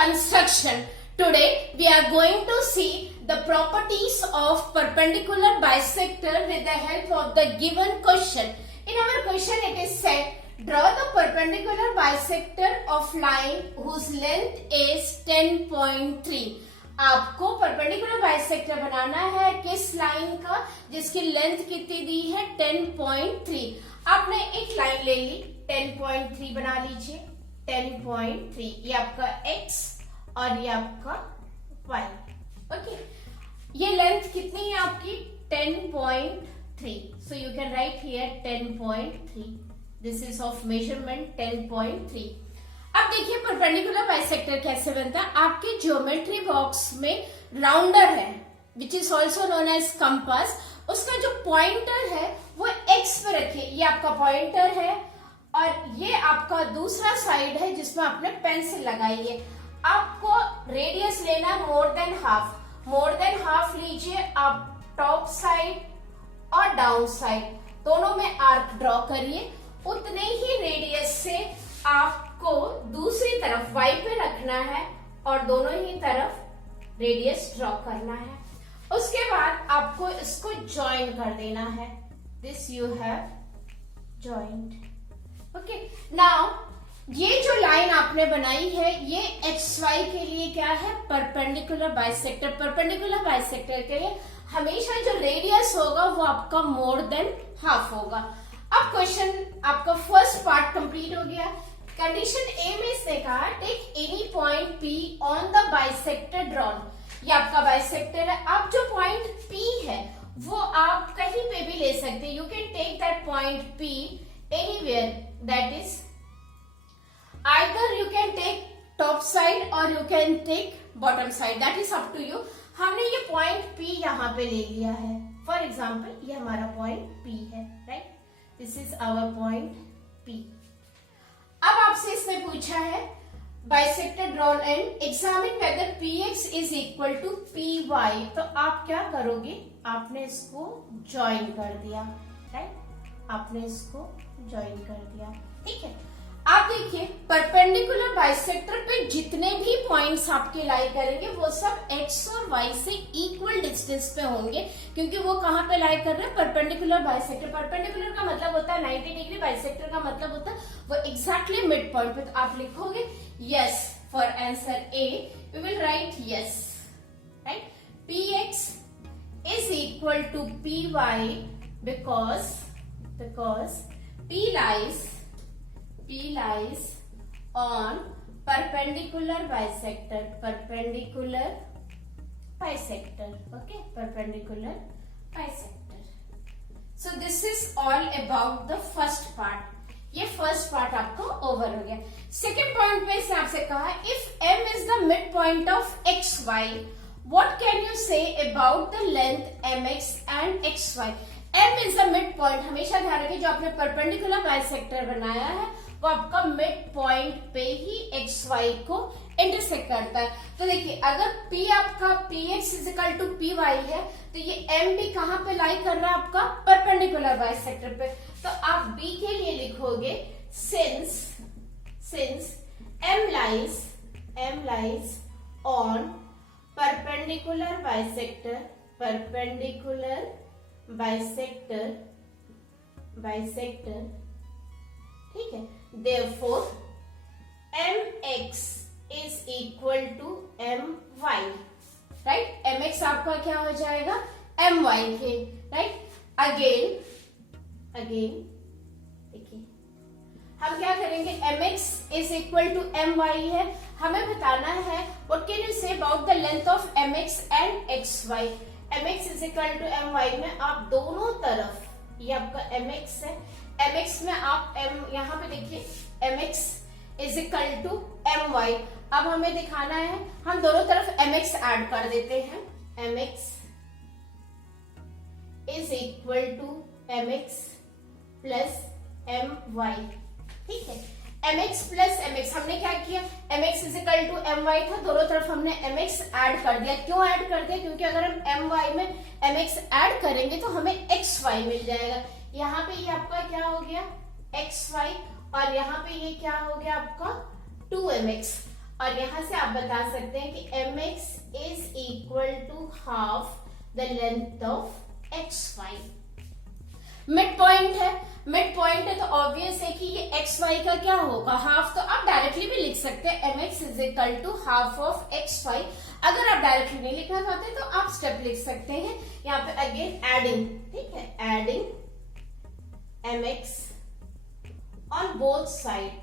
construction. Today we are going to see the properties of perpendicular bisector with the help of the given question. In our question it is said, draw the perpendicular bisector of line whose length is 10.3. आपको perpendicular bisector बनाना है किस line का जिसकी length कितनी दी है 10.3. आपने एक line ले ली 10.3 बना लीजिए 10.3. ये आपका x और ये आपका y. ओके, ये लेंथ कितनी है आपकी 10.3. So you can write here 10.3. This is of measurement 10.3. अब देखिए परपेंडिकुलर बाइसेक्टर कैसे बनता है. आपके ज्योमेट्री बॉक्स में राउंडर है which is also known as compass. उसका जो पॉइंटर है वो एक्स पे रखिए. ये आपका पॉइंटर है और ये आपका दूसरा साइड है जिसमें आपने पेंसिल लगाई है. आपको रेडियस लेना more than half. More than half लीजिए. आप टॉप साइड और डाउन साइड दोनों में आर्क ड्रॉ करिए. उतने ही रेडियस से आपको दूसरी तरफ y पे रखना है और दोनों ही तरफ रेडियस ड्रॉ करना है. उसके बाद आपको इसको ज्वाइन कर देना है. This you have joint. Okay, now ये जो लाइन आपने बनाई है ये xy के लिए क्या है परपेंडिकुलर बाइसेक्टर. परपेंडिकुलर बाइसेक्टर के लिए हमेशा जो रेडियस होगा वो आपका मोर देन हाफ होगा. अब क्वेश्चन आपका फर्स्ट पार्ट कंप्लीट हो गया. कंडीशन ए में इसने कहा take any point P on the bisector drawn. ये आपका बाइसेक्टर है. अब जो पॉइंट P है वो आप कहीं पे भी ले सकते हैं. You can take that point P anywhere. That is either you can take top side और you can take bottom side. That is up to you. हमने ये पॉइंट P यहाँ पे ले लिया है. फॉर एग्जाम्पल ये हमारा पॉइंट P है. Right, this is our point P. अब आपसे इसने पूछा है bisector drawn and examine whether px is equal to py. तो आप क्या करोगे, आपने इसको ज्वाइन कर दिया. राइट, आपने इसको ज्वाइन कर दिया. ठीक है. आप देखिए परपेंडिकुलर बाइसेक्टर पे जितने भी पॉइंट्स आपके लाई करेंगे वो सब x और y से इक्वल डिस्टेंस पे होंगे क्योंकि वो कहां पे लाई कर रहे हैं परपेंडिकुलर बाइसेक्टर. परपेंडिकुलर का मतलब होता है 90 डिग्री. बाइसेक्टर का मतलब होता है वो एग्जैक्टली मिड पॉइंट पे. तो आप लिखोगे yes for answer A. We will write yes. Right, px is equal to py because P lies on perpendicular bisector. Okay, perpendicular bisector. So this is all about the first part. ये first part आपको over हो गया. Second point पे इसने आपसे कहा if m is the midpoint of xy, what can you say about the length mx and xy? m is the midpoint. हमेशा ध्यान रखिए जो आपने परपेंडिकुलर बाइसेक्टर बनाया है वो आपका मिड पॉइंट पे ही xy को इंटरसेक्ट करता है. तो देखिए अगर p आपका px इजिकल टू py है तो ये m भी कहां पे लाई कर रहा है आपका परपेंडिकुलर बाइसेक्टर पे. तो आप b के लिए लिखोगे since m lies on perpendicular bisector. ठीक है. Therefore mx is equal to my. Right, mx आपका क्या हो जाएगा my के. राइट, अगेन देखिए हम क्या करेंगे mx is equal to my है. हमें बताना है what can you say about the length of mx and xy. mx is equal to my में आप दोनों तरफ ये आपका mx है. mx में आप m यहाँ पे देखिए mx is equal to my. अब हमें दिखाना है हम दोनों तरफ mx ऐड कर देते हैं. mx is equal to mx plus my. ठीक है. mx प्लस mx हमने क्या किया mx is equal to my था. दोनों तरफ हमने mx ऐड कर दिया. क्यों ऐड कर दिया, क्योंकि अगर हम my में mx ऐड करेंगे तो हमें xy मिल जाएगा. यहाँ पे ये आपका क्या हो गया xy और यहाँ पे ये क्या हो गया आपका 2mx. और यहां से आप बता सकते हैं कि mx is equal to half the length of xy। Mid point है, मिड पॉइंट है तो ऑब्वियस है कि ये xy का क्या होगा, हाफ। तो आप डायरेक्टली भी लिख सकते हैं mx is equal to half of xy। अगर आप डायरेक्टली नहीं लिखना चाहते तो आप स्टेप लिख सकते हैं यहाँ पे अगेन एडिंग, ठीक है, adding mx on both side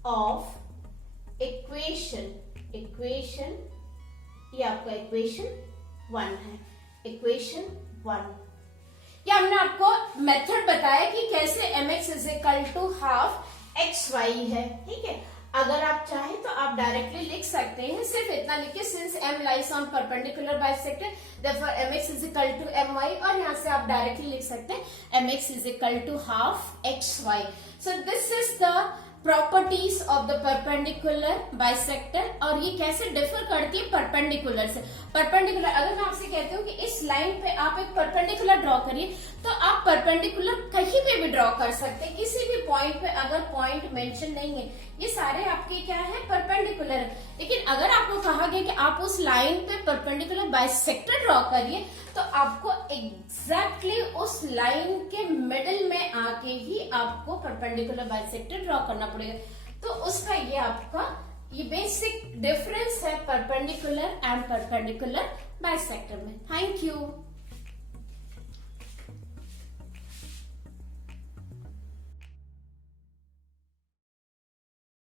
of equation ये आपका इक्वेशन 1 है, इक्वेशन 1। ये हमने आपको मेथड बताया कि कैसे mx is equal to half xy है, ठीक है। अगर आप चाहें तो आप डायरेक्टली लिख सकते हैं, सिर्फ इतना लिखिए since m lies on perpendicular bisector therefore mx is equal to my, और यहाँ से आप डायरेक्टली लिख सकते हैं mx is equal to half xy। So this is the properties of the perpendicular bisector. और ये कैसे डिफर करती है परपेंडिकुलर से। परपेंडिकुलर, अगर मैं आपसे कहती हूँ कि इस लाइन पे आप एक परपेंडिकुलर ड्रॉ करिए, तो आप परपेंडिकुलर कहीं पे भी ड्रॉ कर सकते हैं, किसी भी पॉइंट पे। अगर पॉइंट मेंशन नहीं है, ये सारे आपके क्या है, परपेंडिकुलर है। लेकिन अगर आपको कहा गया कि आप उस लाइन पे परपेंडिकुलर बाइसेक्टर ड्रॉ करिए, तो आपको एग्जैक्टली उस लाइन के मिडिल में आके ही आपको परपेंडिकुलर बाइसेक्टर ड्रॉ करना पड़ेगा। तो उसका ये आपका ये बेसिक डिफरेंस है परपेंडिकुलर एंड परपेंडिकुलर बाइसेक्टर में। Thank you.